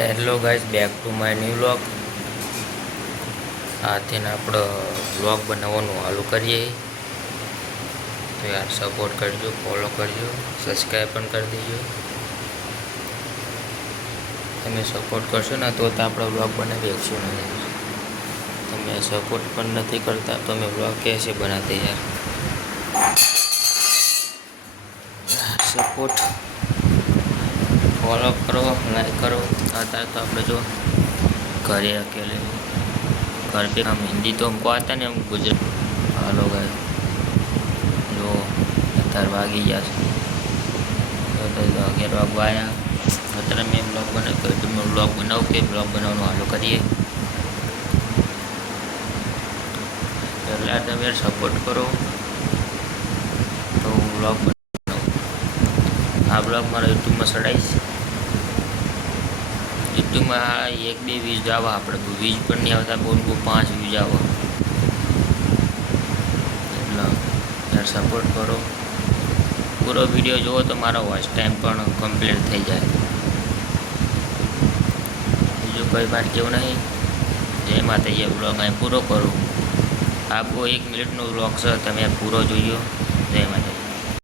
Hello guys, back to my new vlog. આજથી આપણે vlog બનાવવાનું ચાલુ કરીએ. તો યાર સપોર્ટ કરજો, ફોલો કરજો, સબસ્ક્રાઈબ પણ કરી દેજો. તમે સપોર્ટ કરશો ને તો આપણે વ્લોગ બનાવી શકશું ને. તમે સપોર્ટ પણ નથી કરતા તો અમે વ્લોગ कैसे बनाते યાર. સપોર્ટ, ફોલો કરો, લાઈક કરો. અત્યારે तो આપણે જો घरे अकेले घर पे हम हिंदी तो हमको आता नहीं, हम गुजरात हेलो गए जो 11 वागी गया तो 11 वागवा आया. અત્યારે મેં બ્લોગ બનાવ્યો તો મેં બ્લોગ બનાવું કે બ્લોગ બનાવવાનું હાલો કરીએ. એટલે તમે સપોર્ટ કરો તો હું બ્લોગ બનાવું. આ બ્લોગ મારા યુટ્યુબમાં ચડાવીશ. યુટ્યુબમાં 1-2 વ્યૂઝ આવવા, આપણે વ્યૂઝ પણ નહીં આવતા, બહુ 5 વ્યૂઝ આવવા. એટલે યાર સપોર્ટ કરો. પૂરો વિડીયો જુઓ તો મારો વોચ ટાઈમ પણ કમ્પ્લીટ થઈ જાય. બીજું કોઈ વાત કેવું નહીં. જય માતાજી. બ્લોગ અહીં પૂરો કરું. આપકો 1 મિનિટનો બ્લોગ છે, તમે પૂરો જોયો. જય માતાજી.